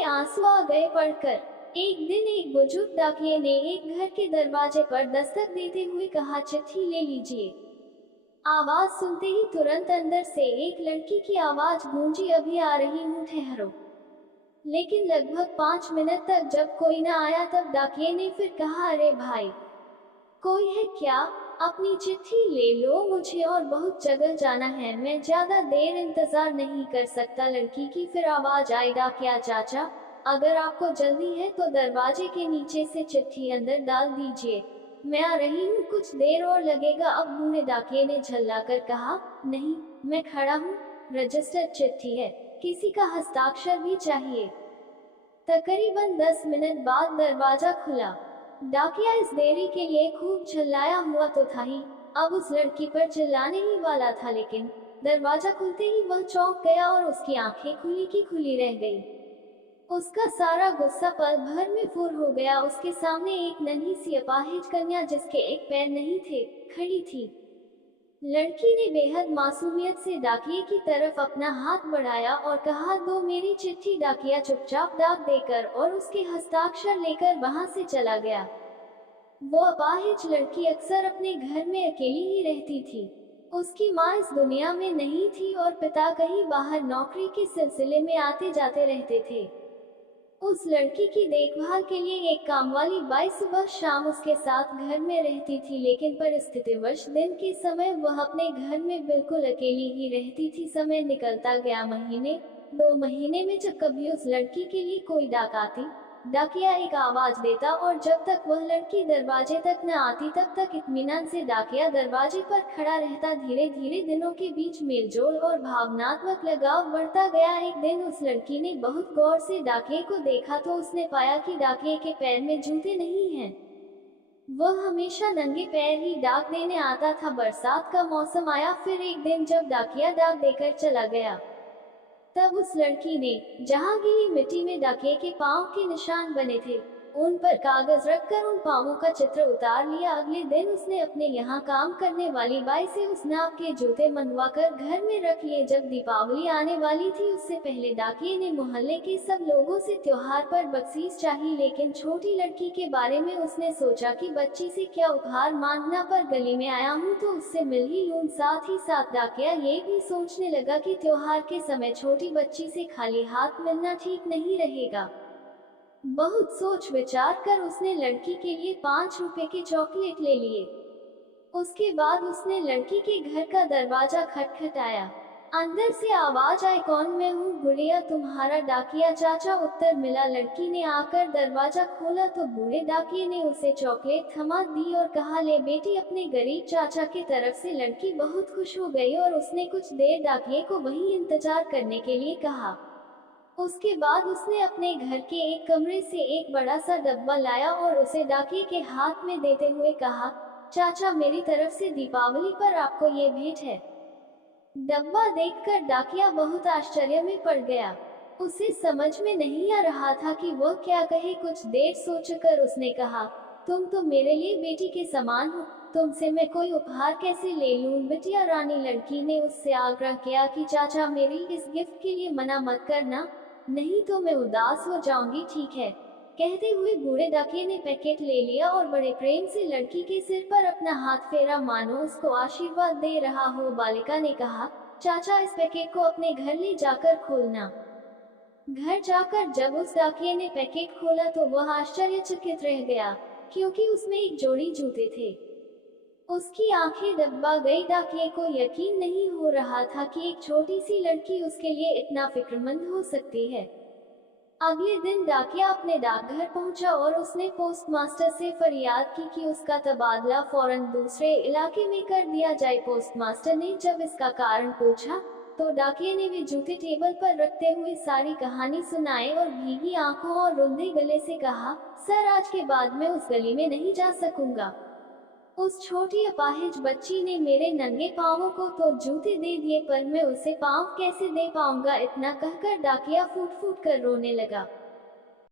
में आंसू आ गए पढ़कर। एक दिन एक बुजुर्ग डाकिये ने एक घर के दरवाजे पर दस्तक देते हुए कहा, चिट्ठी ले लीजिए। आवाज सुनते ही तुरंत अंदर से एक लड़की की आवाज गूंजी, अभी आ रही हूँ, ठहरो। लेकिन लगभग 5 मिनट तक जब कोई न आया तब डाकिये ने फिर कहा, अरे भाई, कोई है क्या? अपनी चिट्ठी ले लो, मुझे और बहुत जगह जाना है, मैं ज्यादा देर इंतजार नहीं कर सकता। लड़की की फिर आवाज आई, डाकिया चाचा, अगर आपको जल्दी है तो दरवाजे के नीचे से चिट्ठी अंदर डाल दीजिए, मैं आ रही हूँ, कुछ देर और लगेगा। अब बूढ़े डाकिये ने झल्लाकर कहा, नहीं, मैं खड़ा हूँ, रजिस्टर्ड चिट्ठी है, किसी का हस्ताक्षर भी चाहिए। तकरीबन 10 मिनट बाद दरवाजा खुला। डाकिया इस देरी के लिए खूब झल्लाया हुआ तो था ही, अब उस लड़की पर चिल्लाने ही वाला था, लेकिन दरवाजा खुलते ही वह चौंक गया और उसकी आंखें खुली की खुली रह गई। उसका सारा गुस्सा पल भर में फूर हो गया। उसके सामने एक नन्ही सी अपाहिज कन्या, जिसके एक पैर नहीं थे, खड़ी थी। लड़की ने बेहद मासूमियत से डाकिये की तरफ अपना हाथ बढ़ाया और कहा, दो मेरी चिट्ठी। डाकिया चुपचाप डाक देकर और उसके हस्ताक्षर लेकर वहां से चला गया। वो अपाहिज लड़की अक्सर अपने घर में अकेली ही रहती थी। उसकी माँ इस दुनिया में नहीं थी और पिता कहीं बाहर नौकरी के सिलसिले में आते जाते रहते थे। उस लड़की की देखभाल के लिए एक कामवाली बाई सुबह शाम उसके साथ घर में रहती थी, लेकिन परिस्थितिवश दिन के समय वह अपने घर में बिल्कुल अकेली ही रहती थी। समय निकलता गया, महीने 2 महीने में जब कभी उस लड़की के लिए कोई डाक आती, डाकिया एक आवाज देता और जब तक वह लड़की दरवाजे तक न आती तब तक इत्मीनान से डाकिया दरवाजे पर खड़ा रहता। धीरे धीरे दिनों के बीच मेलजोल और भावनात्मक लगाव बढ़ता गया। एक दिन उस लड़की ने बहुत गौर से डाकिये को देखा तो उसने पाया कि डाकिये के पैर में जूते नहीं हैं। वह हमेशा नंगे पैर ही डाक देने आता था। बरसात का मौसम आया, फिर एक दिन जब डाकिया डाक देकर चला गया तब उस लड़की ने जहां गीली मिट्टी में डाकिये के पांव के निशान बने थे, उन पर कागज रखकर उन पांवों का चित्र उतार लिया। अगले दिन उसने अपने यहाँ काम करने वाली बाई से उस नाप के जूते मनवाकर घर में रख लिए। जब दीपावली आने वाली थी उससे पहले डाकिये ने मोहल्ले के सब लोगों से त्योहार पर बख्शीश चाही, लेकिन छोटी लड़की के बारे में उसने सोचा कि बच्ची से क्या उपहार मांगना, पर गली में आया हूँ तो उससे मिल ही लूं। साथ ही साथ डाकिया ये भी सोचने लगा कि त्योहार के समय छोटी बच्ची से खाली हाथ मिलना ठीक नहीं रहेगा। बहुत सोच विचार कर उसने लड़की के लिए 5 रुपए के चॉकलेट ले लिए। उसके बाद उसने लड़की के घर का दरवाजा खटखटाया। अंदर से आवाज आई, कौन? मैं हूँ गुड़िया, तुम्हारा डाकिया चाचा, उत्तर मिला। लड़की ने आकर दरवाजा खोला तो बूढ़े डाकिये ने उसे चॉकलेट थमा दी और कहा, ले बेटी, अपने गरीब चाचा की तरफ से। लड़की बहुत खुश हो गई और उसने कुछ देर डाकिये को वहीं इंतजार करने के लिए कहा। उसके बाद उसने अपने घर के एक कमरे से एक बड़ा सा डब्बा लाया और उसे डाकिये के हाथ में देते हुए कहा, चाचा, मेरी तरफ से दीपावली पर आपको ये भेंट है। डब्बा देखकर डाकिया बहुत आश्चर्य में पड़ गया। उसे समझ में नहीं आ रहा था कि वह क्या कहे। कुछ देर सोचकर उसने कहा, तुम तो मेरे लिए बेटी के समान हो, तुमसे मैं कोई उपहार कैसे ले लूं? बिटिया रानी, लड़की ने उससे आग्रह किया कि चाचा, मेरी इस गिफ्ट के लिए मना मत करना, नहीं तो मैं उदास हो जाऊंगी। ठीक है, कहते हुए बूढ़े डाकिये ने पैकेट ले लिया और बड़े प्रेम से लड़की के सिर पर अपना हाथ फेरा, मानो उसको आशीर्वाद दे रहा हो। बालिका ने कहा, चाचा, इस पैकेट को अपने घर ले जाकर खोलना। घर जाकर जब उस डाकिये ने पैकेट खोला तो वह आश्चर्यचकित रह गया, क्योंकि उसमें एक जोड़ी जूते थे। उसकी आंखें डगमगा गई। डाकिये को यकीन नहीं हो रहा था कि एक छोटी सी लड़की उसके लिए इतना फिक्रमंद हो सकती है। अगले दिन डाकिया अपने डाकघर पहुंचा और उसने पोस्टमास्टर से फरियाद की कि उसका तबादला फौरन दूसरे इलाके में कर दिया जाए। पोस्टमास्टर ने जब इसका कारण पूछा तो डाकिये ने वे जूते टेबल पर रखते हुए सारी कहानी सुनाई और भीगी आंखों और रुंधे गले से कहा, सर, आज के बाद मैं उस गली में नहीं जा सकूंगा। उस छोटी अपाहिज बच्ची ने मेरे नंगे पांवों को तो जूते दे दिए, पर मैं उसे पांव कैसे दे पाऊंगा? इतना कहकर डाकिया फूट फूट कर रोने लगा।